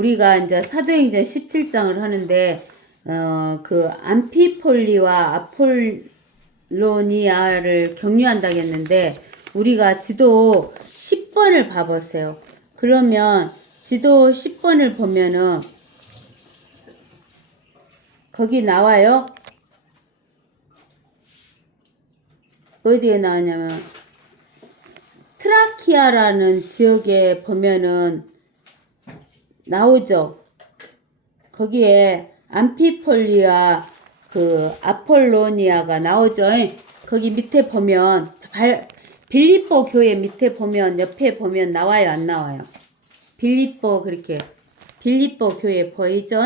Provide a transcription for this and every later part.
우리가 이제 사도행전 17장을 하는데 그 암피폴리와 아폴로니아를 격려한다겠는데 우리가 지도 10번을 봐보세요. 그러면 지도 10번을 보면은 거기 나와요. 어디에 나오냐면 트라키아라는 지역에 보면은 나오죠. 거기에 암피폴리아 그 아폴로니아가 나오죠. 거기 밑에 보면 빌립보 교회 밑에 보면 옆에 보면 나와요, 안 나와요? 빌립보 그렇게 빌립보 교회 보이죠?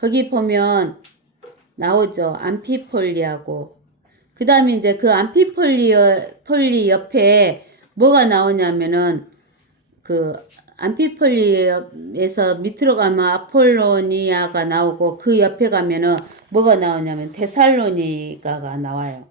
거기 보면 나오죠. 암피폴리하고 그 다음에 이제 그 암피폴리 옆에 뭐가 나오냐면은 그 암피폴리에서 밑으로 가면 아폴로니아가 나오고 그 옆에 가면은 뭐가 나오냐면 데살로니가가 나와요.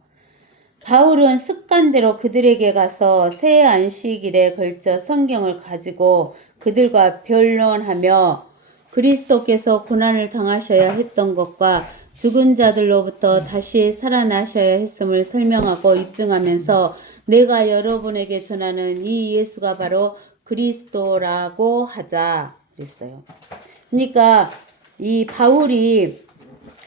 바울은 습관대로 그들에게 가서 새 안식일에 걸쳐 성경을 가지고 그들과 변론하며 그리스도께서 고난을 당하셔야 했던 것과 죽은 자들로부터 다시 살아나셔야 했음을 설명하고 입증하면서 내가 여러분에게 전하는 이 예수가 바로 그리스도라고 하자 그랬어요. 그러니까 이 바울이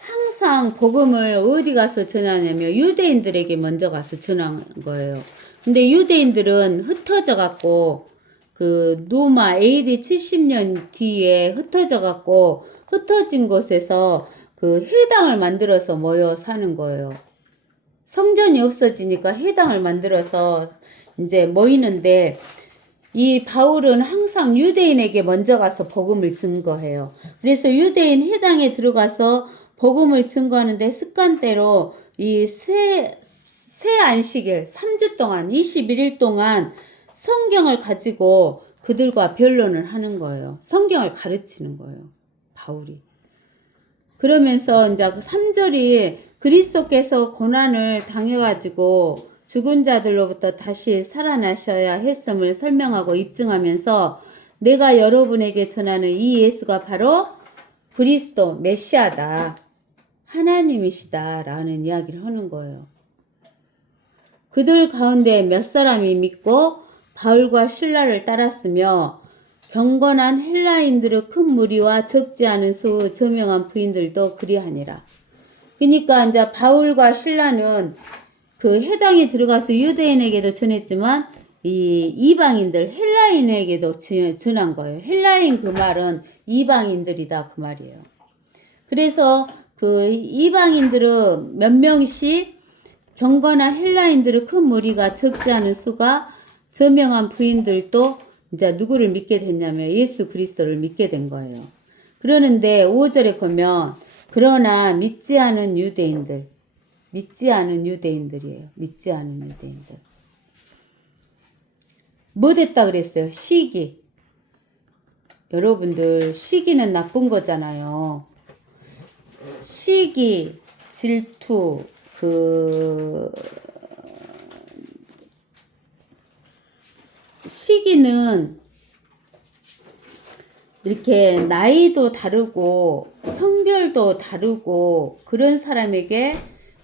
항상 복음을 어디 가서 전하냐면 유대인들에게 먼저 가서 전한 거예요. 근데 유대인들은 흩어져 갖고 그 노마 AD 70년 뒤에 흩어져 갖고 흩어진 곳에서 그 회당을 만들어서 모여 사는 거예요. 성전이 없어지니까 회당을 만들어서 이제 모이는데 이 바울은 항상 유대인에게 먼저 가서 복음을 증거해요. 그래서 유대인 회당에 들어가서 복음을 증거하는데 습관대로 이 새 안식일 3주 동안 21일 동안 성경을 가지고 그들과 변론을 하는 거예요. 성경을 가르치는 거예요. 바울이. 그러면서 이제 3절이 그리스도께서 고난을 당해가지고 죽은 자들로부터 다시 살아나셔야 했음을 설명하고 입증하면서 내가 여러분에게 전하는 이 예수가 바로 그리스도 메시아다. 하나님이시다 라는 이야기를 하는 거예요. 그들 가운데 몇 사람이 믿고 바울과 실라를 따랐으며 경건한 헬라인들의 큰 무리와 적지 않은 수 저명한 부인들도 그리하니라. 그러니까 이제 바울과 실라는 그 회당에 들어가서 유대인에게도 전했지만 이 이방인들 헬라인에게도 전한 거예요. 헬라인 그 말은 이방인들이다 그 말이에요. 그래서 그 이방인들은 몇 명씩 경건한 헬라인들의 큰 무리가 적지 않은 수가 저명한 부인들도 이제 누구를 믿게 됐냐면 예수 그리스도를 믿게 된 거예요. 그러는데 5절에 보면 그러나 믿지 않은 유대인들이에요. 믿지 않은 유대인들. 뭐 됐다 그랬어요? 시기. 여러분들 시기는 나쁜 거잖아요. 시기, 질투, 시기는 이렇게 나이도 다르고 성별도 다르고 그런 사람에게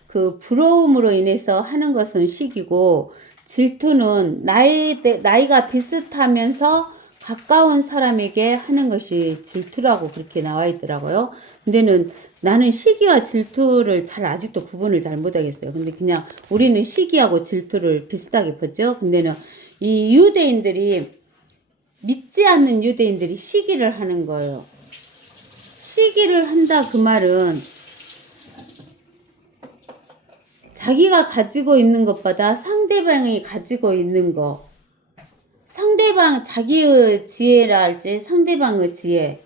그 부러움으로 인해서 하는 것은 시기고 질투는 나이가 비슷하면서 가까운 사람에게 하는 것이 질투라고 그렇게 나와 있더라고요. 근데는 나는 시기와 질투를 아직도 구분을 잘 못하겠어요. 근데 그냥 우리는 시기하고 질투를 비슷하게 보죠. 근데는 이 믿지 않는 유대인들이 시기를 하는 거예요. 시기를 한다 그 말은 자기가 가지고 있는 것보다 상대방이 가지고 있는 거, 자기의 지혜라 할지 상대방의 지혜,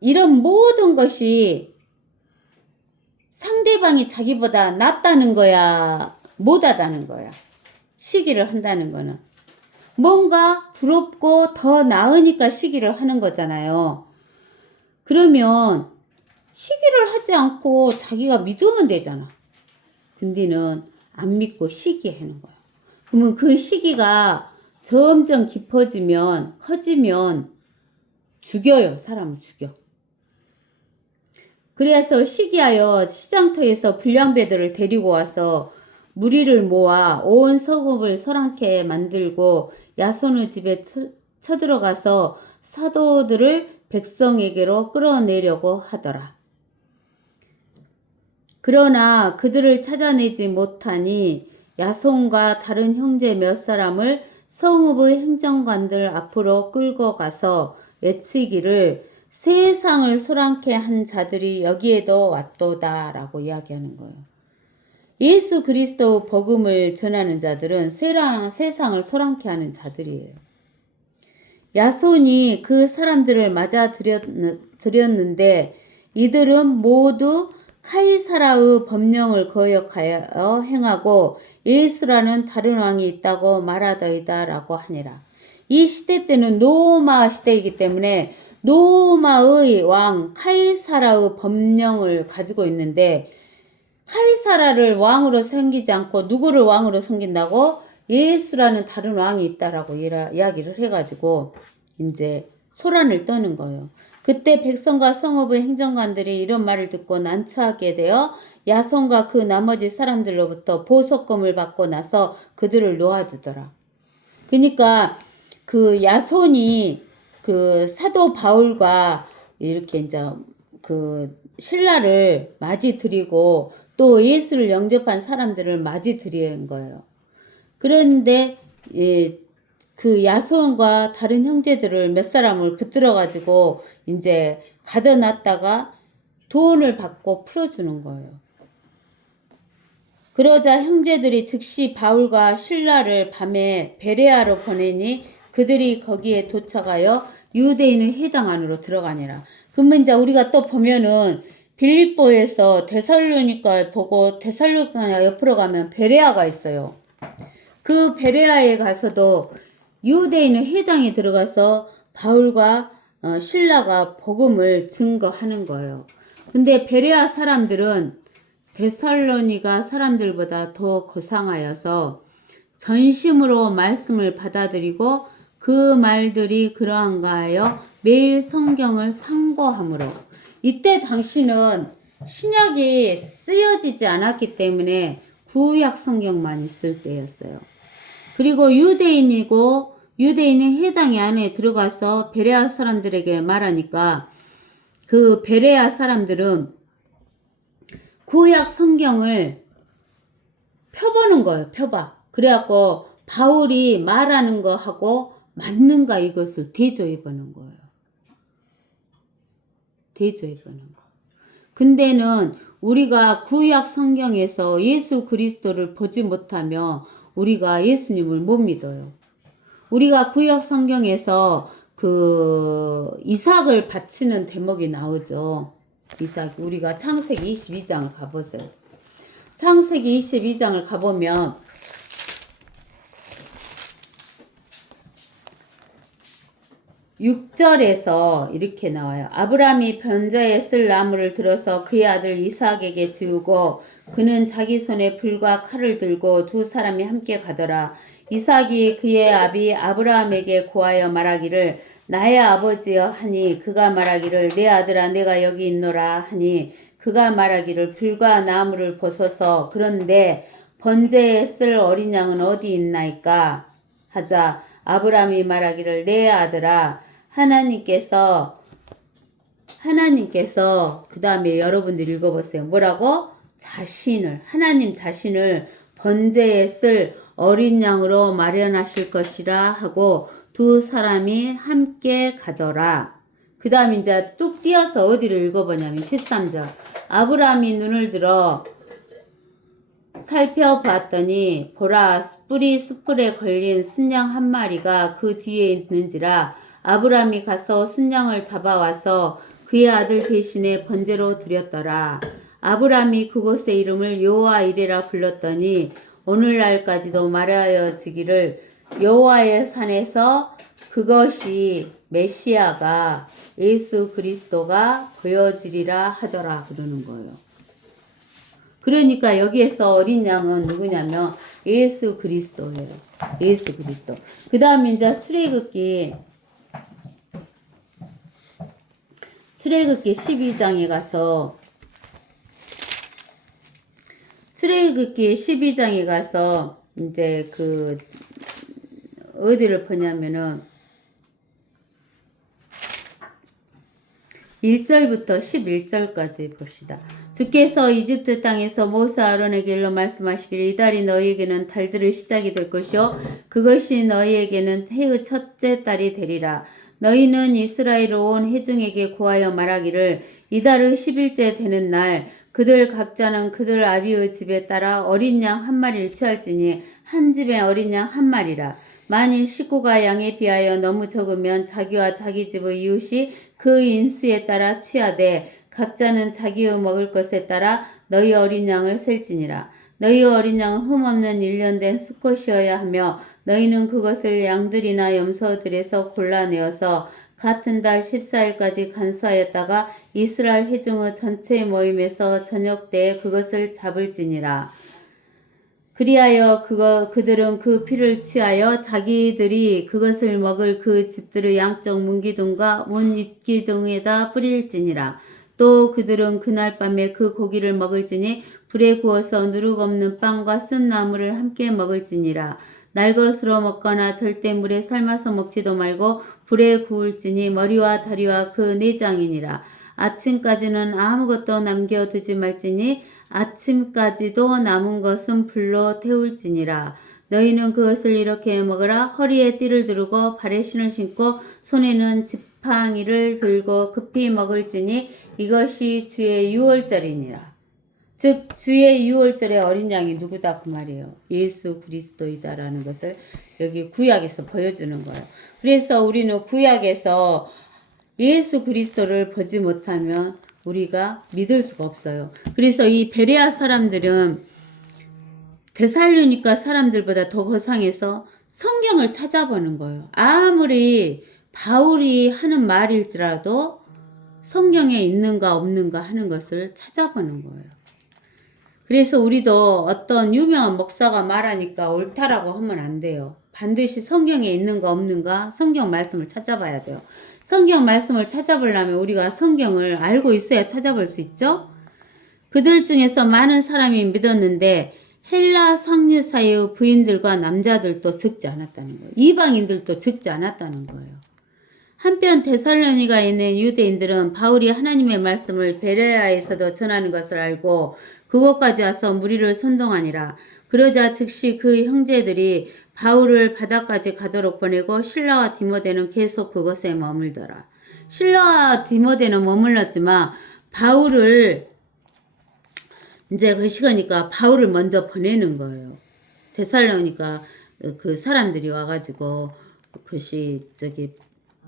이런 모든 것이 상대방이 자기보다 낫다는 거야, 못하다는 거야. 시기를 한다는 거는 뭔가 부럽고 더 나으니까 시기를 하는 거잖아요. 그러면 시기를 하지 않고 자기가 믿으면 되잖아. 근데는 안 믿고 시기하는 거야. 그러면 그 시기가 점점 깊어지면 커지면 죽여요. 사람을 죽여. 그래서 시기하여 시장터에서 불량배들을 데리고 와서 무리를 모아 온 성읍을 소란케 만들고 야손의 집에 쳐들어가서 사도들을 백성에게로 끌어내려고 하더라. 그러나 그들을 찾아내지 못하니 야손과 다른 형제 몇 사람을 성읍의 행정관들 앞으로 끌고 가서 외치기를 세상을 소란케 한 자들이 여기에도 왔도다 라고 이야기하는 거예요. 예수 그리스도 복음을 전하는 자들은 세상을 소란케 하는 자들이에요. 야손이 그 사람들을 맞아들였는데 이들은 모두 카이사라의 법령을 거역하여 행하고 예수라는 다른 왕이 있다고 말하더이다 라고 하니라. 이 시대 때는 로마 시대이기 때문에 로마의 왕 카이사라의 법령을 가지고 있는데 카이사라를 왕으로 섬기지 않고 누구를 왕으로 섬긴다고? 예수라는 다른 왕이 있다라고 이야기를 해가지고 이제 소란을 떠는 거예요. 그때 백성과 성읍의 행정관들이 이런 말을 듣고 난처하게 되어 야손과 그 나머지 사람들로부터 보석금을 받고 나서 그들을 놓아주더라. 그러니까 그 야손이 그 사도 바울과 이렇게 이제 그 신라를 맞이 드리고 또 예수를 영접한 사람들을 맞이 드린 거예요. 그런데 그 야손과 다른 형제들을 몇 사람을 붙들어 가지고 이제 가둬놨다가 돈을 받고 풀어주는 거예요. 그러자 형제들이 즉시 바울과 신라를 밤에 베레아로 보내니 그들이 거기에 도착하여 유대인의 회당 안으로 들어가니라. 그러면 이제 우리가 또 보면은 빌립보에서 데살로니가 보고 데살로니가 옆으로 가면 베레아가 있어요. 그 베레아에 가서도 유대인의 회당에 들어가서 바울과 신라가 복음을 증거하는 거예요. 근데 베레아 사람들은 데살로니가 사람들보다 더 거상하여서 전심으로 말씀을 받아들이고 그 말들이 그러한가 하여 매일 성경을 상고하므로 이때 당시는 신약이 쓰여지지 않았기 때문에 구약 성경만 있을 때였어요. 그리고 유대인의 회당의 안에 들어가서 베레아 사람들에게 말하니까 그 베레아 사람들은 구약 성경을 펴보는 거예요. 펴봐. 그래갖고 바울이 말하는 거 하고 맞는가 이것을 대조해보는 거예요. 대조해보는 거. 근데는 우리가 구약 성경에서 예수 그리스도를 보지 못하며 우리가 예수님을 못 믿어요. 우리가 구약 성경에서 그 이삭을 바치는 대목이 나오죠. 이삭. 우리가 창세기 22장을 가보세요. 창세기 22장을 가보면 6절에서 이렇게 나와요. 아브라함이 번제에 쓸 나무를 들어서 그의 아들 이삭에게 지우고 그는 자기 손에 불과 칼을 들고 두 사람이 함께 가더라. 이삭이 그의 아비 아브라함에게 고하여 말하기를 나의 아버지여 하니 그가 말하기를 내 아들아 내가 여기 있노라 하니 그가 말하기를 불과 나무를 벗어서 그런데 번제에 쓸 어린 양은 어디 있나이까 하자 아브라함이 말하기를 내 아들아 하나님께서 그 다음에 여러분들 읽어보세요. 뭐라고? 하나님 자신을 번제에 쓸 어린 양으로 마련하실 것이라 하고 두 사람이 함께 가더라. 그 다음 이제 뚝 띄어서 어디를 읽어보냐면 13절. 아브라함이 눈을 들어 살펴봤더니 보라 숯불에 걸린 순양 한 마리가 그 뒤에 있는지라 아브라함이 가서 순양을 잡아와서 그의 아들 대신에 번제로 드렸더라. 아브라함이 그곳의 이름을 여호와 이레라 불렀더니 오늘날까지도 말하여지기를 여호와의 산에서 그것이 메시아가 예수 그리스도가 보여지리라 하더라 그러는 거예요. 그러니까 여기에서 어린 양은 누구냐면 예수 그리스도예요. 예수 그리스도. 그 다음에 이제 출애굽기 출애굽기 12장에 가서 이제 그 어디를 보냐면은 1절부터 11절까지 봅시다. 주께서 이집트 땅에서 모세 아론에게 일러 말씀하시기를 이달이 너희에게는 달들의 시작이 될 것이요 그것이 너희에게는 해의 첫째 달이 되리라. 너희는 이스라엘 온 회중에게 고하여 말하기를 이달의 10일째 되는 날 그들 각자는 그들 아비의 집에 따라 어린 양 한 마리를 취할지니 한 집에 어린 양 한 마리라. 만일 식구가 양에 비하여 너무 적으면 자기와 자기 집의 이웃이 그 인수에 따라 취하되 각자는 자기의 먹을 것에 따라 너희 어린 양을 셀지니라. 너희 어린 양은 흠없는 1년 된 수컷이어야 하며 너희는 그것을 양들이나 염소들에서 골라내어서 같은 달 14일까지 간수하였다가 이스라엘 회중의 전체 모임에서 저녁 때에 그것을 잡을지니라. 그리하여 그들은 그 피를 취하여 자기들이 그것을 먹을 그 집들의 양쪽 문기둥과 문 윗기둥에다 뿌릴지니라. 또 그들은 그날 밤에 그 고기를 먹을지니 불에 구워서 누룩 없는 빵과 쓴 나물을 함께 먹을지니라. 날 것으로 먹거나 절대 물에 삶아서 먹지도 말고 불에 구울지니 머리와 다리와 그 내장이니라. 아침까지는 아무것도 남겨두지 말지니 아침까지도 남은 것은 불로 태울지니라. 너희는 그것을 이렇게 먹으라. 허리에 띠를 두르고 발에 신을 신고 손에는 지팡이를 들고 급히 먹을지니 이것이 주의 유월절이니라. 즉 주의 유월절의 어린 양이 누구다 그 말이에요. 예수 그리스도이다라는 것을 여기 구약에서 보여주는 거예요. 그래서 우리는 구약에서 예수 그리스도를 보지 못하면 우리가 믿을 수가 없어요. 그래서 이 베레아 사람들은 데살로니가 사람들보다 더 거상해서 성경을 찾아보는 거예요. 아무리 바울이 하는 말일지라도 성경에 있는가 없는가 하는 것을 찾아보는 거예요. 그래서 우리도 어떤 유명한 목사가 말하니까 옳다라고 하면 안 돼요. 반드시 성경에 있는가 없는가 성경 말씀을 찾아봐야 돼요. 성경 말씀을 찾아보려면 우리가 성경을 알고 있어야 찾아볼 수 있죠. 그들 중에서 많은 사람이 믿었는데 헬라 상류사의 부인들과 남자들도 적지 않았다는 거예요. 이방인들도 적지 않았다는 거예요. 한편 데살로니가에 있는 유대인들은 바울이 하나님의 말씀을 베레아에서도 전하는 것을 알고 그곳까지 와서 무리를 선동하니라. 그러자 즉시 그 형제들이 바울을 바다까지 가도록 보내고 실라와 디모데는 계속 그곳에 머물더라. 실라와 디모데는 머물렀지만 바울을 이제 그 시간이니까 바울을 먼저 보내는 거예요. 데살로니가 그 사람들이 와가지고 그것이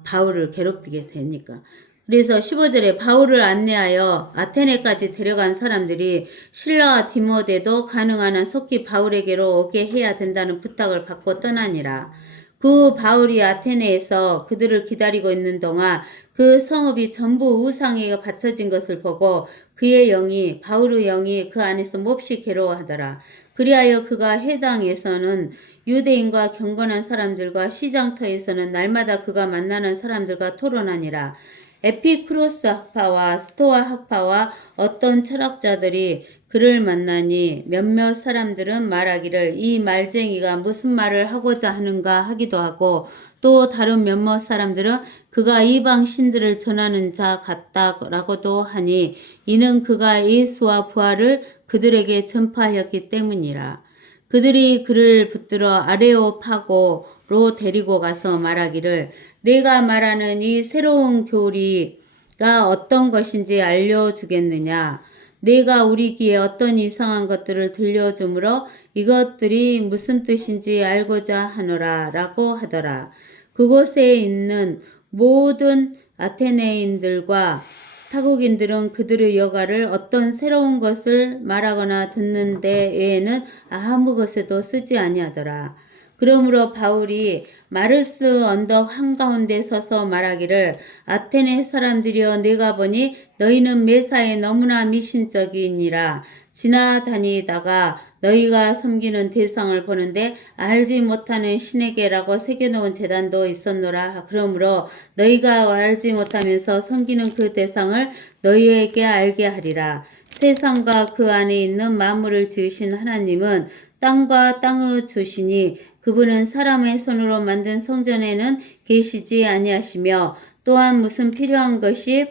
바울을 괴롭히게 되니까. 그래서 15절에 바울을 안내하여 아테네까지 데려간 사람들이 실라와 디모데도 가능한 한 속히 바울에게로 오게 해야 된다는 부탁을 받고 떠나니라. 그 바울이 아테네에서 그들을 기다리고 있는 동안 그 성읍이 전부 우상에게 바쳐진 것을 보고 그의 영이 바울의 영이 그 안에서 몹시 괴로워하더라. 그리하여 그가 해당에서는 유대인과 경건한 사람들과 시장터에서는 날마다 그가 만나는 사람들과 토론하니라. 에피크로스 학파와 스토아 학파와 어떤 철학자들이 그를 만나니 몇몇 사람들은 말하기를 이 말쟁이가 무슨 말을 하고자 하는가 하기도 하고 또 다른 몇몇 사람들은 그가 이방 신들을 전하는 자 같다라고도 하니 이는 그가 예수와 부활을 그들에게 전파하였기 때문이라. 그들이 그를 붙들어 아레오파고로 데리고 가서 말하기를 내가 말하는 이 새로운 교리가 어떤 것인지 알려주겠느냐. 내가 우리 귀에 어떤 이상한 것들을 들려주므로 이것들이 무슨 뜻인지 알고자 하노라 라고 하더라. 그곳에 있는 모든 아테네인들과 타국인들은 그들의 여가를 어떤 새로운 것을 말하거나 듣는 데 외에는 아무 것에도 쓰지 아니하더라. 그러므로 바울이 마르스 언덕 한가운데 서서 말하기를 아테네 사람들이여 내가 보니 너희는 매사에 너무나 미신적이니라. 지나다니다가 너희가 섬기는 대상을 보는데 알지 못하는 신에게라고 새겨놓은 제단도 있었노라. 그러므로 너희가 알지 못하면서 섬기는 그 대상을 너희에게 알게 하리라. 세상과 그 안에 있는 만물을 지으신 하나님은 땅과 땅의 주시니 그분은 사람의 손으로 만든 성전에는 계시지 아니하시며 또한 무슨 필요한 것이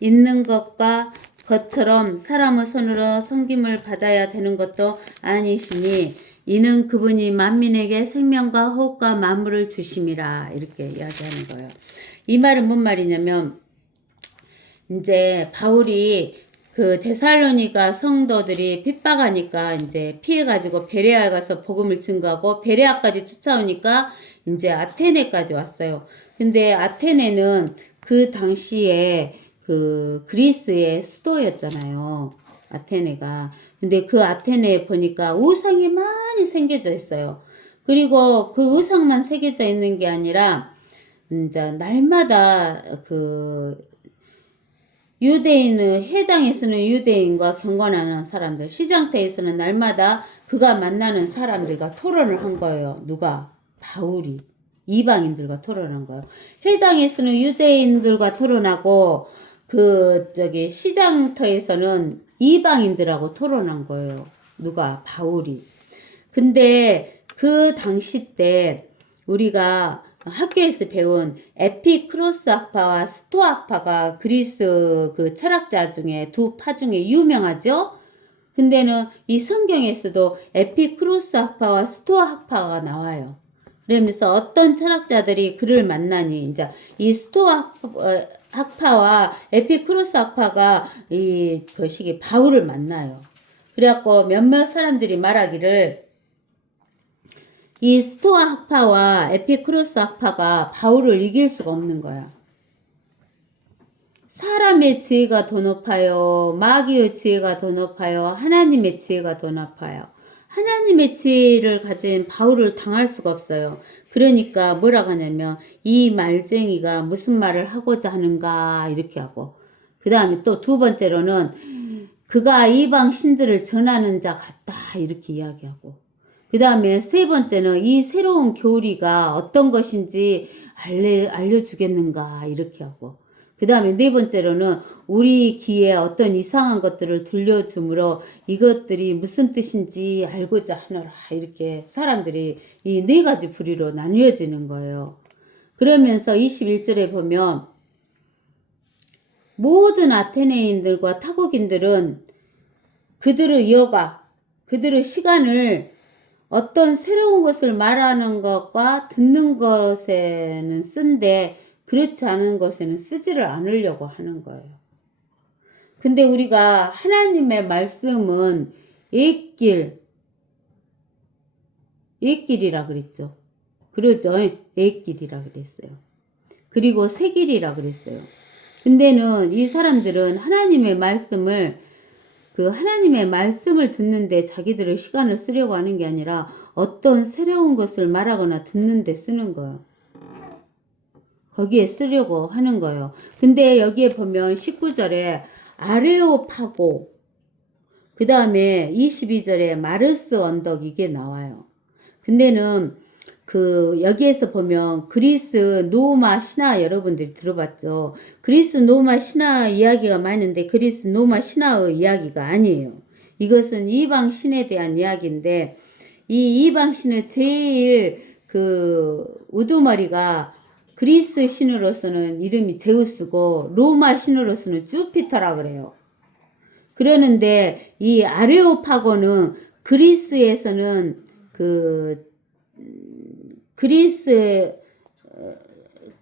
있는 것처럼 사람의 손으로 섬김을 받아야 되는 것도 아니시니 이는 그분이 만민에게 생명과 호흡과 만물을 주심이라 이렇게 이야기하는 거예요. 이 말은 뭔 말이냐면 이제 바울이 그 데살로니가 성도들이 핍박하니까 이제 피해가지고 베레아에 가서 복음을 증거하고 베레아까지 쫓아오니까 이제 아테네까지 왔어요. 근데 아테네는 그 당시에 그 그리스의 수도였잖아요. 아테네가. 근데 그 아테네에 보니까 우상이 많이 새겨져 있어요. 그리고 그 우상만 새겨져 있는 게 아니라 이제 날마다 그 유대인은 해당에서는 유대인과 경건하는 사람들, 시장터에서는 날마다 그가 만나는 사람들과 토론을 한 거예요. 누가? 바울이. 이방인들과 토론한 거예요. 해당에서는 유대인들과 토론하고 시장터에서는 이방인들하고 토론한 거예요. 누가? 바울이. 근데 그 당시 때 우리가 학교에서 배운 에피크로스 학파와 스토아 학파가 그리스 그 철학자 중에 두 파 중에 유명하죠. 근데는 이 성경에서도 에피크로스 학파와 스토아 학파가 나와요. 그러면서 어떤 철학자들이 그를 만나니 이제 이 스토아 학파와 에피크로스 학파가 이 거시기 바울을 만나요. 그래갖고 몇몇 사람들이 말하기를 이 스토아 학파와 에피크로스 학파가 바울을 이길 수가 없는 거야. 사람의 지혜가 더 높아요. 마귀의 지혜가 더 높아요. 하나님의 지혜가 더 높아요. 하나님의 지혜를 가진 바울을 당할 수가 없어요. 그러니까 뭐라고 하냐면 이 말쟁이가 무슨 말을 하고자 하는가 이렇게 하고 그 다음에 또 두 번째로는 그가 이방 신들을 전하는 자 같다 이렇게 이야기하고 그 다음에 세 번째는 이 새로운 교리가 어떤 것인지 알려주겠는가 이렇게 하고 그 다음에 네 번째로는 우리 귀에 어떤 이상한 것들을 들려주므로 이것들이 무슨 뜻인지 알고자 하노라 이렇게 사람들이 이 네 가지 부류로 나뉘어지는 거예요. 그러면서 21절에 보면 모든 아테네인들과 타국인들은 그들의 시간을 어떤 새로운 것을 말하는 것과 듣는 것에는 쓴데 그렇지 않은 것에는 쓰지를 않으려고 하는 거예요. 근데 우리가 하나님의 말씀은 옛길이라 그랬죠. 그러죠. 옛길이라 그랬어요. 그리고 새길이라 그랬어요. 근데는 이 사람들은 하나님의 말씀을 듣는데 자기들의 시간을 쓰려고 하는 게 아니라 어떤 새로운 것을 말하거나 듣는데 쓰는 거예요. 거기에 쓰려고 하는 거예요. 근데 여기에 보면 19절에 아레오파고 그 다음에 22절에 마르스 언덕 이게 나와요. 근데는 여기에서 보면 그리스 노마 신화 여러분들이 들어봤죠. 그리스 노마 신화 이야기가 많은데 그리스 노마 신화의 이야기가 아니에요. 이것은 이방 신에 대한 이야기인데 이 이방 신의 제일 우두머리가 그리스 신으로서는 이름이 제우스고 로마 신으로서는 주피터라 그래요. 그러는데 이 아레오파고는 그리스에서는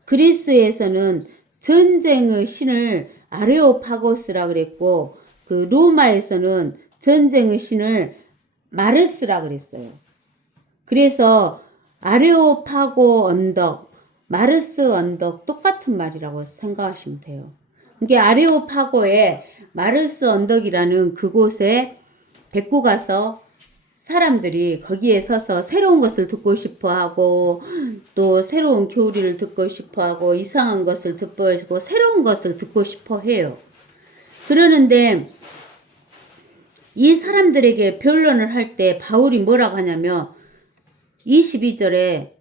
그리스에서는 전쟁의 신을 아레오파고스라 그랬고 로마에서는 전쟁의 신을 마르스라 그랬어요. 그래서 아레오파고 언덕, 마르스 언덕 똑같은 말이라고 생각하시면 돼요. 이게 아레오파고에 마르스 언덕이라는 그곳에 데리고 가서 사람들이 거기에 서서 새로운 것을 듣고 싶어 하고, 또 새로운 교리를 듣고 싶어 하고, 이상한 것을 듣고 싶고, 새로운 것을 듣고 싶어 해요. 그러는데, 이 사람들에게 변론을 할 때 바울이 뭐라고 하냐면, 22절에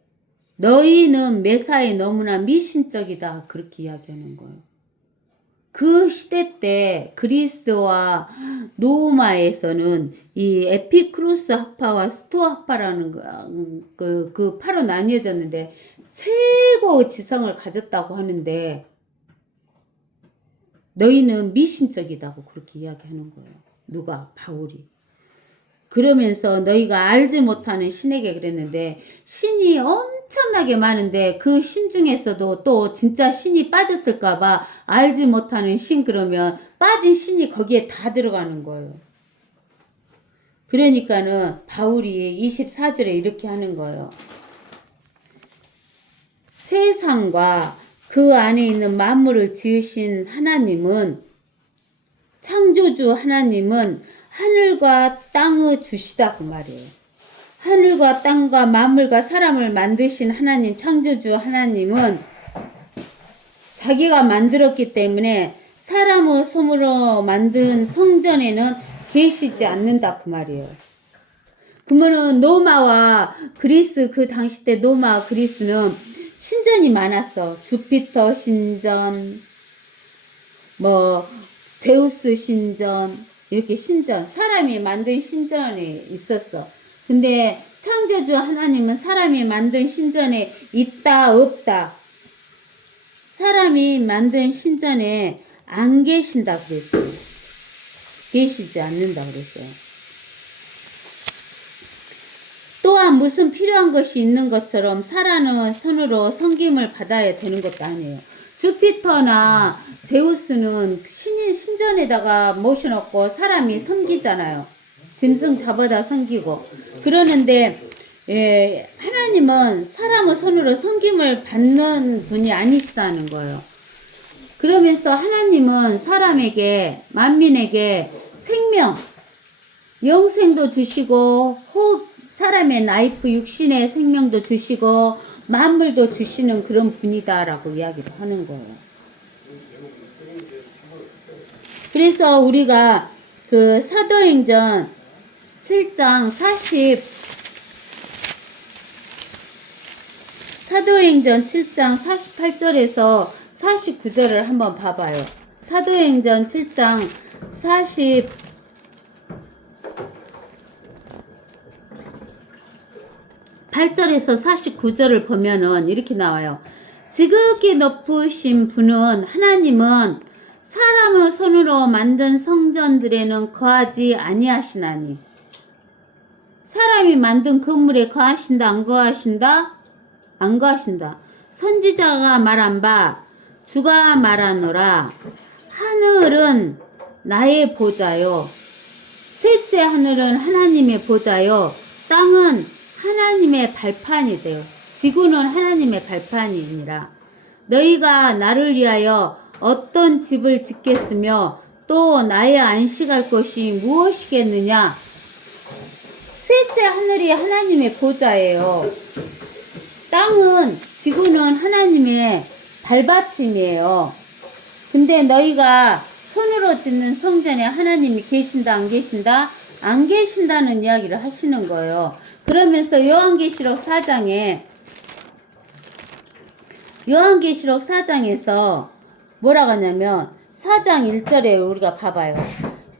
너희는 매사에 너무나 미신적이다. 그렇게 이야기하는 거예요. 그 시대 때 그리스와 로마에서는 이 에피크루스 학파와 스토아 학파라는 그 파로 나뉘어졌는데 최고의 지성을 가졌다고 하는데 너희는 미신적이다고 그렇게 이야기하는 거예요. 누가? 바울이. 그러면서 너희가 알지 못하는 신에게 그랬는데 신이 엄청나게 많은데 그 신 중에서도 또 진짜 신이 빠졌을까봐 알지 못하는 신 그러면 빠진 신이 거기에 다 들어가는 거예요. 그러니까는 바울이 24절에 이렇게 하는 거예요. 세상과 그 안에 있는 만물을 지으신 하나님은 창조주 하나님은 하늘과 땅의 주시다 그 말이에요. 하늘과 땅과 만물과 사람을 만드신 하나님 창조주 하나님은 자기가 만들었기 때문에 사람의 손으로 만든 성전에는 계시지 않는다 그 말이에요. 그러면은 로마와 그리스 그 당시 때 로마와 그리스는 신전이 많았어. 주피터 신전, 뭐 제우스 신전 이렇게 신전, 사람이 만든 신전이 있었어. 근데 창조주 하나님은 사람이 만든 신전에 있다 없다. 사람이 만든 신전에 안 계신다 그랬어요. 계시지 않는다 그랬어요. 또한 무슨 필요한 것이 있는 것처럼 사람의 손으로 섬김을 받아야 되는 것도 아니에요. 주피터나 제우스는 신전에다가 모셔놓고 사람이 섬기잖아요. 짐승 잡아다 섬기고. 그러는데 하나님은 사람의 손으로 섬김을 받는 분이 아니시다는 거예요. 그러면서 하나님은 사람에게 만민에게 생명, 영생도 주시고 사람의 라이프 육신의 생명도 주시고 만물도 주시는 그런 분이다라고 이야기를 하는 거예요. 그래서 우리가 그 사도행전 7장 48절에서 49절을 한번 봐봐요. 사도행전 7장 48절에서 49절을 보면은 이렇게 나와요. 지극히 높으신 분은 하나님은 사람의 손으로 만든 성전들에는 거하지 아니하시나니. 사람이 만든 건물에 거하신다 안 거하신다? 안 거하신다. 선지자가 말한 바 주가 말하노라. 하늘은 나의 보좌요. 셋째 하늘은 하나님의 보좌요. 땅은 하나님의 발판이 돼요. 지구는 하나님의 발판이니라. 너희가 나를 위하여 어떤 집을 짓겠으며 또 나의 안식할 것이 무엇이겠느냐. 셋째 하늘이 하나님의 보좌예요. 땅은 지구는 하나님의 발받침이에요. 근데 너희가 손으로 짓는 성전에 하나님이 계신다 안 계신다? 안 계신다는 이야기를 하시는 거예요. 그러면서 요한계시록 4장에서 뭐라고 하냐면 4장 1절에 우리가 봐봐요.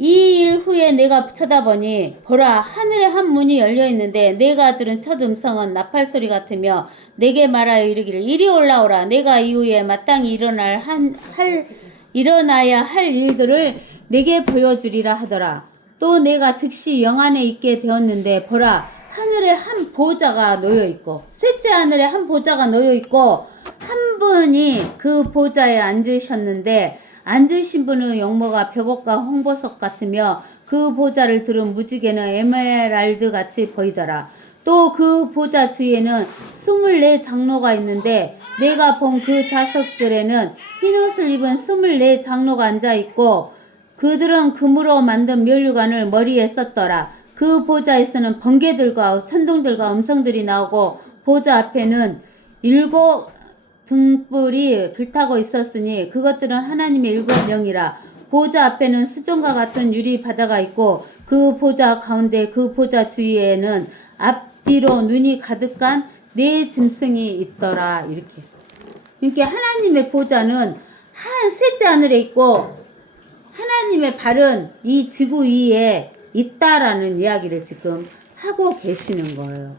이 일 후에 내가 쳐다보니 보라 하늘에 한 문이 열려있는데 내가 들은 첫 음성은 나팔소리 같으며 내게 말하여 이르기를 이리 올라오라. 내가 이후에 마땅히 일어나야 할 일들을 내게 보여주리라 하더라. 또 내가 즉시 영안에 있게 되었는데 보라 하늘에 한 보좌가 놓여있고 셋째 하늘에 한 보좌가 놓여있고 한 분이 그 보좌에 앉으셨는데 앉으신 분의 용모가 벽옥과 홍보석 같으며 그 보좌를 들은 무지개는 에메랄드 같이 보이더라. 또 그 보좌 주위에는 24 장로가 있는데 내가 본 그 자석들에는 흰옷을 입은 24 장로가 앉아있고 그들은 금으로 만든 면류관을 머리에 썼더라. 그 보좌에서는 번개들과 천둥들과 음성들이 나오고 보좌 앞에는 7 등불이 불타고 있었으니 그것들은 하나님의 7명이라. 보좌 앞에는 수정과 같은 유리 바다가 있고 그 보좌 가운데 그 보좌 주위에는 앞뒤로 눈이 가득한 4 짐승이 있더라. 이렇게. 이렇게 하나님의 보좌는 셋째 하늘에 있고 하나님의 발은 이 지구 위에 있다라는 이야기를 지금 하고 계시는 거예요.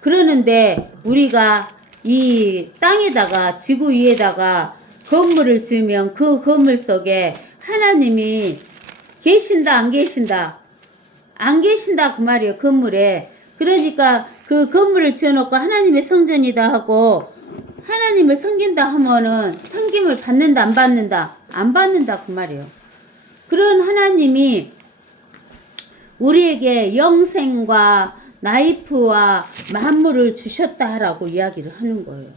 그러는데 우리가 이 땅에다가 지구 위에다가 건물을 지으면 그 건물 속에 하나님이 계신다 안 계신다? 안 계신다 그 말이에요. 건물에. 그러니까 그 건물을 지어놓고 하나님의 성전이다 하고 하나님을 섬긴다 하면은 섬김을 받는다 안 받는다? 안 받는다 그 말이에요. 그런 하나님이 우리에게 영생과 나이프와 만물을 주셨다라고 이야기를 하는 거예요.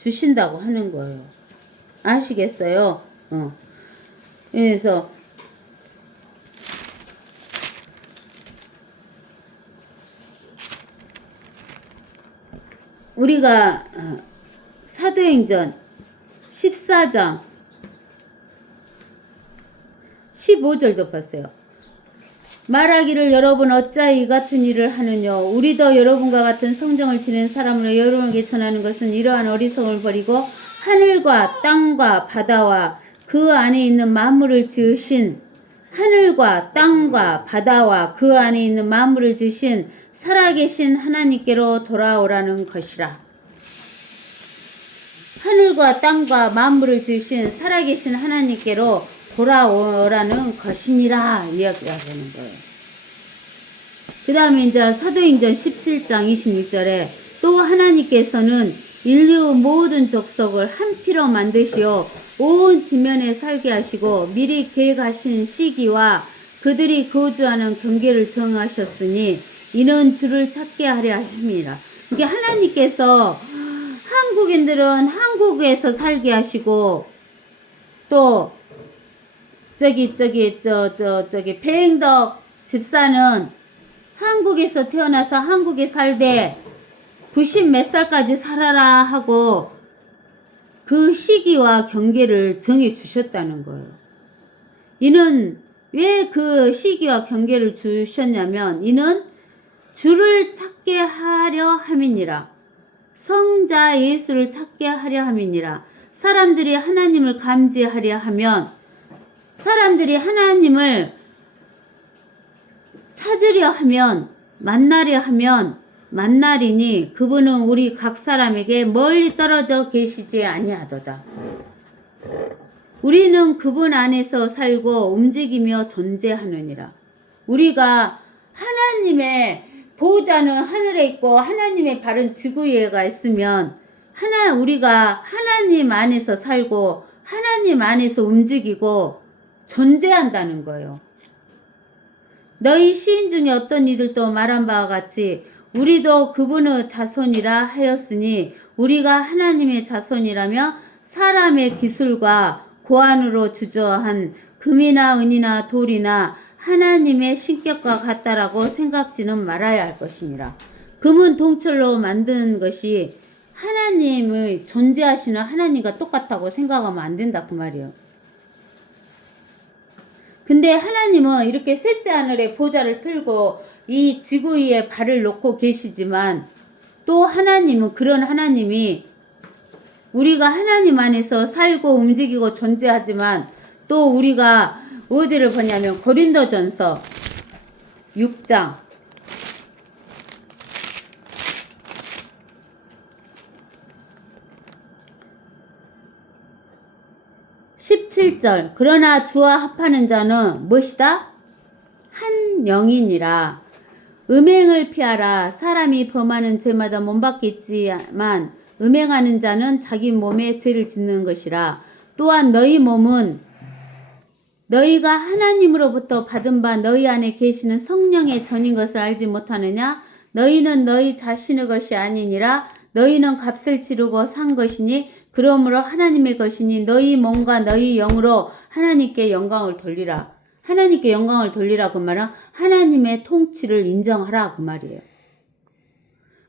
주신다고 하는 거예요. 아시겠어요? 그래서 우리가 사도행전 14장 15절도 봤어요. 말하기를 여러분 어찌하여 이 같은 일을 하느냐. 우리도 여러분과 같은 성정을 지낸 사람으로 여러분에게 전하는 것은 이러한 어리석음을 버리고 하늘과 땅과 바다와 그 안에 있는 만물을 지으신 하늘과 땅과 바다와 그 안에 있는 만물을 지으신 살아계신 하나님께로 돌아오라는 것이라. 하늘과 땅과 만물을 지으신 살아계신 하나님께로 돌아오라는 것이니라 이야기하는 거예요. 그 다음에 이제 사도행전 17장 26절에 또 하나님께서는 인류 모든 족속을 한 피로 만드시어 온 지면에 살게 하시고 미리 계획하신 시기와 그들이 거주하는 경계를 정하셨으니 이는 주를 찾게 하려 함이라. 이게 하나님께서 한국인들은 한국에서 살게 하시고 또 저기 배행덕 집사는 한국에서 태어나서 한국에 살되 90 몇 살까지 살아라 하고 그 시기와 경계를 정해 주셨다는 거예요. 이는 왜 그 시기와 경계를 주셨냐면 이는 주를 찾게 하려 함이니라. 성자 예수를 찾게 하려 함이니라. 사람들이 하나님을 감지하려 하면 사람들이 하나님을 찾으려 하면 만나려 하면 만나리니 그분은 우리 각 사람에게 멀리 떨어져 계시지 아니하도다. 우리는 그분 안에서 살고 움직이며 존재하느니라. 우리가 하나님의 보호자는 하늘에 있고 하나님의 발은 지구 위에가 있으면 우리가 하나님 안에서 살고 하나님 안에서 움직이고 존재한다는 거예요. 너희 시인 중에 어떤 이들도 말한 바와 같이 우리도 그분의 자손이라 하였으니 우리가 하나님의 자손이라며 사람의 기술과 고안으로 주저한 금이나 은이나 돌이나 하나님의 신격과 같다라고 생각지는 말아야 할 것이니라. 금은 동철로 만든 것이 하나님의 존재하시는 하나님과 똑같다고 생각하면 안 된다 그 말이에요. 근데 하나님은 이렇게 셋째 하늘에 보좌를 틀고 이 지구 위에 발을 놓고 계시지만 또 하나님은 그런 하나님이 우리가 하나님 안에서 살고 움직이고 존재하지만 또 우리가 어디를 보냐면 고린도전서 6장 17절 그러나 주와 합하는 자는 무엇이다? 한 영이니라. 음행을 피하라. 사람이 범하는 죄마다 몸박겠지만 음행하는 자는 자기 몸에 죄를 짓는 것이라. 또한 너희 몸은 너희가 하나님으로부터 받은 바 너희 안에 계시는 성령의 전인 것을 알지 못하느냐? 너희는 너희 자신의 것이 아니니라. 너희는 값을 치르고 산 것이니 그러므로 하나님의 것이니 너희 몸과 너희 영으로 하나님께 영광을 돌리라. 하나님께 영광을 돌리라 그 말은 하나님의 통치를 인정하라 그 말이에요.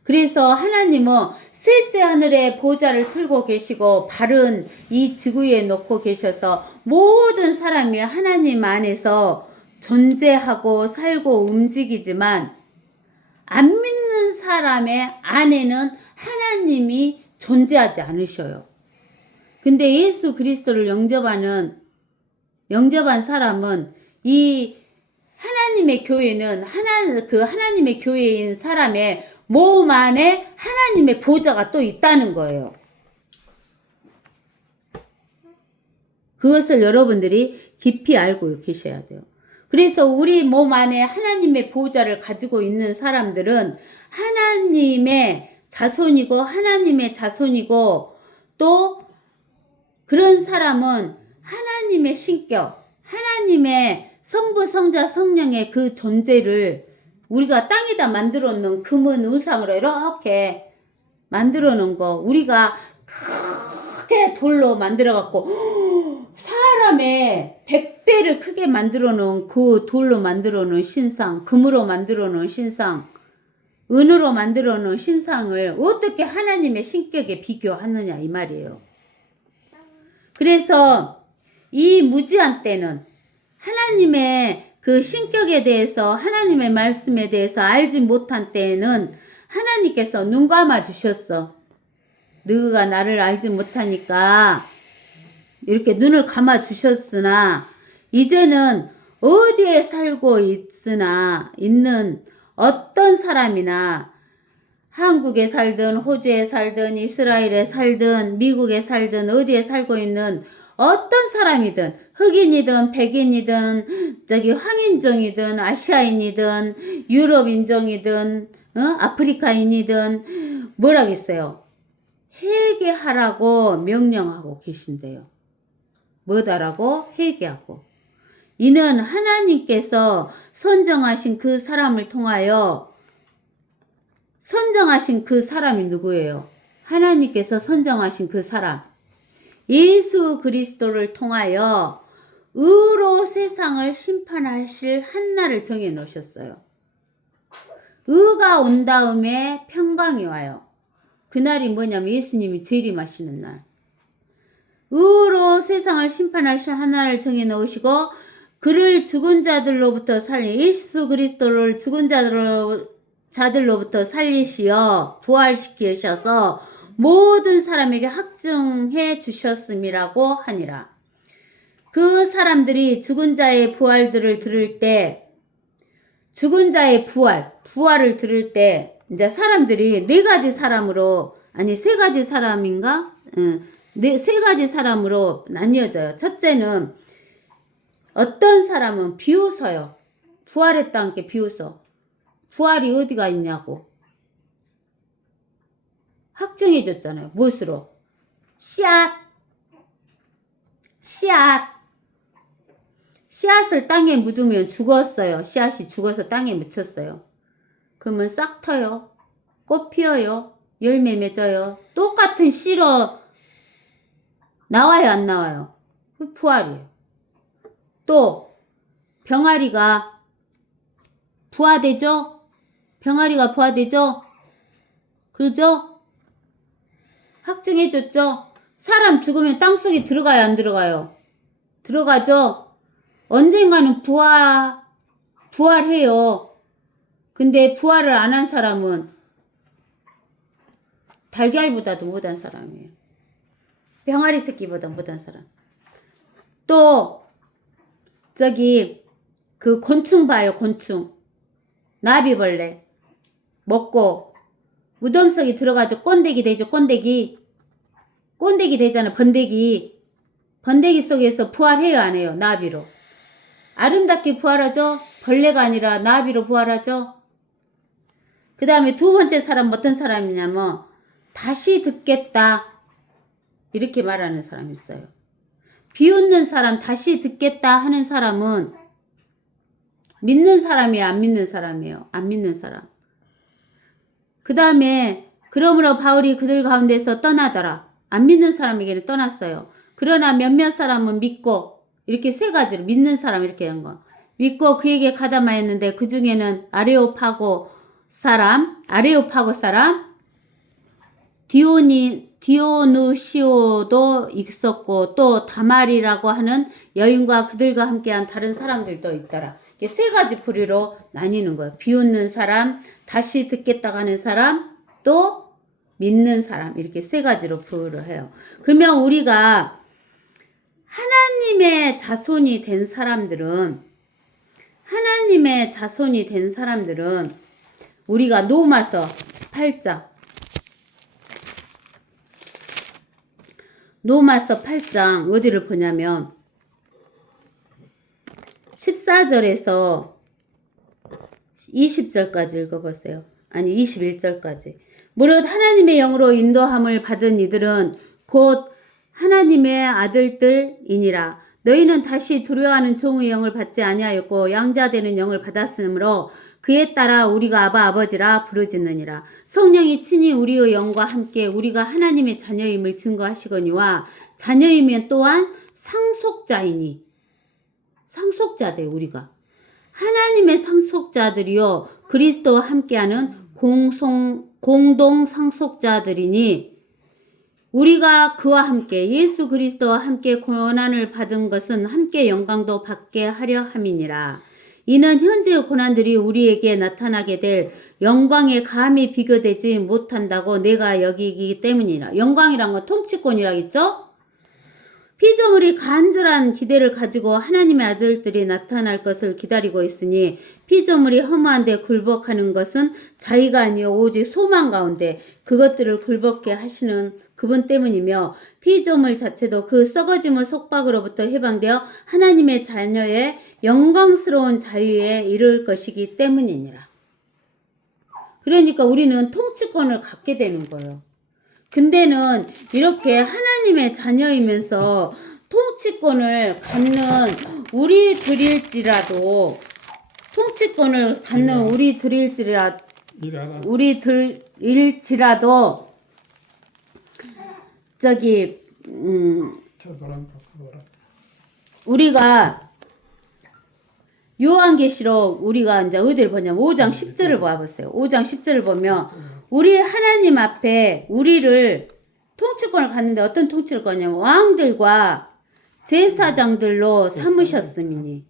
그래서 하나님은 셋째 하늘에 보좌를 틀고 계시고 발은 이 지구에 놓고 계셔서 모든 사람이 하나님 안에서 존재하고 살고 움직이지만 안 믿는 사람의 안에는 하나님이 존재하지 않으셔요. 근데 예수 그리스도를 영접한 사람은 이 하나님의 교회는 하나님의 교회인 사람의 몸 안에 하나님의 보좌가 또 있다는 거예요. 그것을 여러분들이 깊이 알고 계셔야 돼요. 그래서 우리 몸 안에 하나님의 보좌를 가지고 있는 사람들은 하나님의 자손이고 하나님의 자손이고 또 그런 사람은 하나님의 신격, 하나님의 성부, 성자, 성령의 그 존재를 우리가 땅에다 만들어 놓은 금은 우상으로 이렇게 만들어 놓은 거 우리가 크게 돌로 만들어 갖고 사람의 100배를 크게 만들어 놓은 그 돌로 만들어 놓은 신상, 금으로 만들어 놓은 신상, 은으로 만들어 놓은 신상을 어떻게 하나님의 신격에 비교하느냐 이 말이에요. 그래서 이 무지한 때는 하나님의 그 신격에 대해서 하나님의 말씀에 대해서 알지 못한 때에는 하나님께서 눈 감아 주셨어. 너가 나를 알지 못하니까 이렇게 눈을 감아 주셨으나 이제는 어디에 살고 있는 어떤 사람이나 한국에 살든 호주에 살든 이스라엘에 살든 미국에 살든 어디에 살고 있는 어떤 사람이든 흑인이든 백인이든 황인종이든 아시아인이든 유럽인종이든 아프리카인이든 뭐라겠어요. 회개하라고 명령하고 계신대요. 뭐다라고? 회개하고. 이는 하나님께서 선정하신 그 사람을 통하여 선정하신 그 사람이 누구예요? 하나님께서 선정하신 그 사람. 예수 그리스도를 통하여 의로 세상을 심판하실 한 날을 정해 놓으셨어요. 의가 온 다음에 평강이 와요. 그날이 뭐냐면 예수님이 재림하시는 날. 의로 세상을 심판하실 한 날을 정해 놓으시고 그를 죽은 자들로부터 예수 그리스도를 죽은 자들로부터 살리시어 부활시키셔서 모든 사람에게 확증해 주셨음이라고 하니라. 그 사람들이 죽은 자의 부활들을 들을 때 죽은 자의 부활을 들을 때 이제 사람들이 세 가지 사람인가? 세 가지 사람으로 나뉘어져요. 첫째는 어떤 사람은 비웃어요. 부활했다 함께 비웃어. 부활이 어디가 있냐고. 확증해 줬잖아요. 무엇으로? 씨앗을 땅에 묻으면 죽었어요. 씨앗이 죽어서 땅에 묻혔어요. 그러면 싹 터요. 꽃 피어요. 열매 맺어요. 똑같은 씨로 나와요, 안 나와요? 부활이에요. 또 병아리가 부화되죠? 병아리가 부화되죠? 그러죠? 확증해 줬죠? 사람 죽으면 땅속에 들어가요, 안 들어가요? 들어가죠? 언젠가는 부활해요. 근데 부활을 안 한 사람은 달걀보다도 못한 사람이에요. 병아리 새끼보다 못한 사람. 또 그 곤충 봐요, 곤충. 나비벌레 먹고 무덤 속에 들어가죠. 꼰대기 되죠. 꼰대기 되잖아. 번데기 속에서 부활해요, 안 해요? 나비로. 아름답게 부활하죠. 벌레가 아니라 나비로 부활하죠. 그 다음에 두 번째 사람 어떤 사람이냐면 다시 듣겠다 이렇게 말하는 사람이 있어요. 비웃는 사람, 다시 듣겠다 하는 사람은 믿는 사람이에요, 안 믿는 사람이에요? 안 믿는 사람. 그 다음에 그러므로 바울이 그들 가운데서 떠나더라. 안 믿는 사람에게는 떠났어요. 그러나 몇몇 사람은 믿고 이렇게 세 가지로 믿는 사람 이렇게 한 거. 믿고 그에게 가담하였는데 그 중에는 아레오파고 사람, 디오누시오도 있었고 또 다말이라고 하는 여인과 그들과 함께한 다른 사람들도 있더라. 이게 세 가지 부류로 나뉘는 거예요. 비웃는 사람, 다시 듣겠다고 하는 사람, 또 믿는 사람 이렇게 세 가지로 부류를 해요. 그러면 우리가 하나님의 자손이 된 사람들은 우리가 로마서 8장 어디를 보냐면 14절에서 20절까지 읽어보세요. 아니 21절까지. 무릇 하나님의 영으로 인도함을 받은 이들은 곧 하나님의 아들들이니라. 너희는 다시 두려워하는 종의 영을 받지 아니하였고 양자되는 영을 받았으므로 그에 따라 우리가 아바 아버지라 부르짖느니라. 성령이 친히 우리의 영과 함께 우리가 하나님의 자녀임을 증거하시거니와 자녀이면 또한 상속자들 우리가 하나님의 상속자들이요 그리스도와 함께하는 공동 상속자들이니 우리가 그와 함께 예수 그리스도와 함께 고난을 받은 것은 함께 영광도 받게 하려 함이니라. 이는 현재의 고난들이 우리에게 나타나게 될 영광에 감히 비교되지 못한다고 내가 여기기 때문이라. 영광이란 건 통치권이라겠죠? 피조물이 간절한 기대를 가지고 하나님의 아들들이 나타날 것을 기다리고 있으니 피조물이 허무한데 굴복하는 것은 자의가 아니요 오직 소망 가운데 그것들을 굴복게 하시는 그분 때문이며 피조물 자체도 그 썩어짐의 속박으로부터 해방되어 하나님의 자녀의 영광스러운 자유에 이를 것이기 때문이니라. 그러니까 우리는 통치권을 갖게 되는 거예요. 근데는 이렇게 하나님의 자녀이면서 통치권을 갖는 우리들일지라도 우리가 요한계시록 우리가 이제 어디를 보냐면 5장 10절을 봐보세요. 5장 10절을 보면 우리 하나님 앞에 우리를 통치권을 갖는데 어떤 통치를 거냐면 왕들과 제사장들로 삼으셨음이니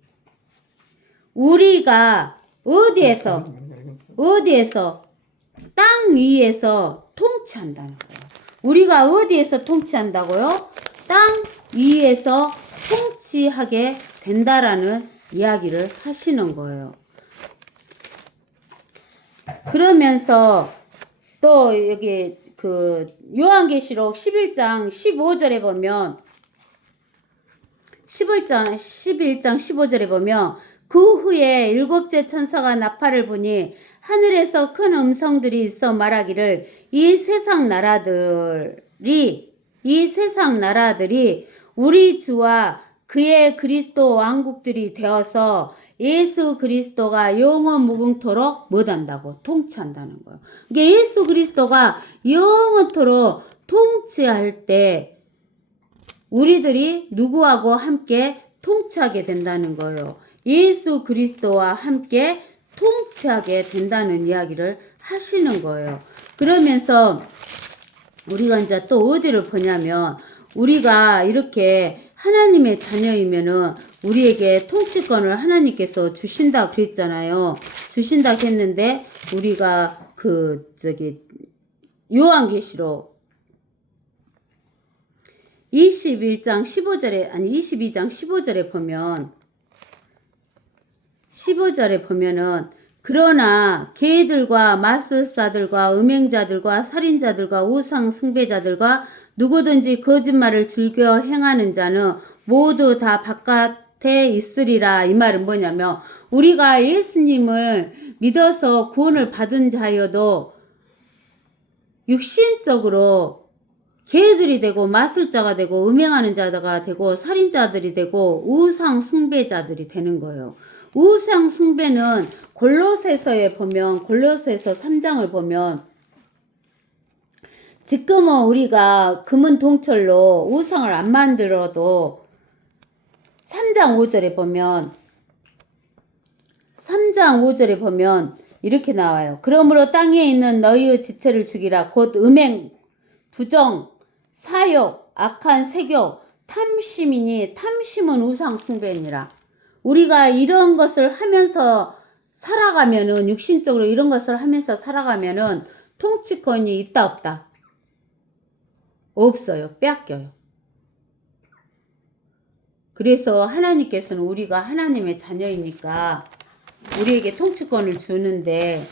우리가 어디에서 땅 위에서 통치한다는 거예요. 우리가 어디에서 통치한다고요? 땅 위에서 통치하게 된다라는 이야기를 하시는 거예요. 그러면서 또 여기 그 요한계시록 11장 15절에 보면 11장 15절에 보면 그 후에 일곱째 천사가 나팔을 부니 하늘에서 큰 음성들이 있어 말하기를 이 세상 나라들이 우리 주와 그의 그리스도 왕국들이 되어서 예수 그리스도가 영원 무궁토록 못한다고 통치한다는 거예요. 이게 예수 그리스도가 영원토록 통치할 때 우리들이 누구하고 함께 통치하게 된다는 거예요. 예수 그리스도와 함께 통치하게 된다는 이야기를 하시는 거예요. 그러면서 우리가 이제 또 어디를 보냐면 우리가 이렇게 하나님의 자녀이면은 우리에게 통치권을 하나님께서 주신다 그랬잖아요. 주신다 했는데 우리가 요한계시록 22장 15절에 보면은 그러나 개들과 마술사들과 음행자들과 살인자들과 우상 숭배자들과 누구든지 거짓말을 즐겨 행하는 자는 모두 다 바깥에 있으리라. 이 말은 뭐냐면 우리가 예수님을 믿어서 구원을 받은 자여도 육신적으로 개들이 되고 마술자가 되고 음행하는 자가 되고 살인자들이 되고 우상 숭배자들이 되는 거예요. 우상 숭배는 골로새서 3장을 보면 지금은 우리가 금은 동철로 우상을 안 만들어도 3장 5절에 보면 3장 5절에 보면 이렇게 나와요. 그러므로 땅에 있는 너희의 지체를 죽이라. 곧 음행, 부정, 사욕, 악한 색욕, 탐심이니 탐심은 우상 숭배니라. 우리가 이런 것을 하면서 살아가면은 육신적으로 이런 것을 하면서 살아가면은 통치권이 있다 없다? 없어요. 빼앗겨요. 그래서 하나님께서는 우리가 하나님의 자녀이니까 우리에게 통치권을 주는데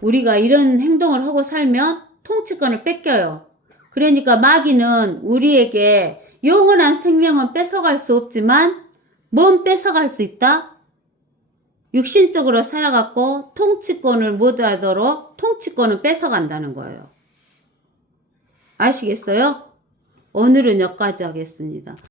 우리가 이런 행동을 하고 살면 통치권을 뺏겨요. 그러니까 마귀는 우리에게 영원한 생명은 뺏어갈 수 없지만 뭔 뺏어갈 수 있다? 육신적으로 살아갖고 통치권을 못 하도록 통치권을 뺏어간다는 거예요. 아시겠어요? 오늘은 여기까지 하겠습니다.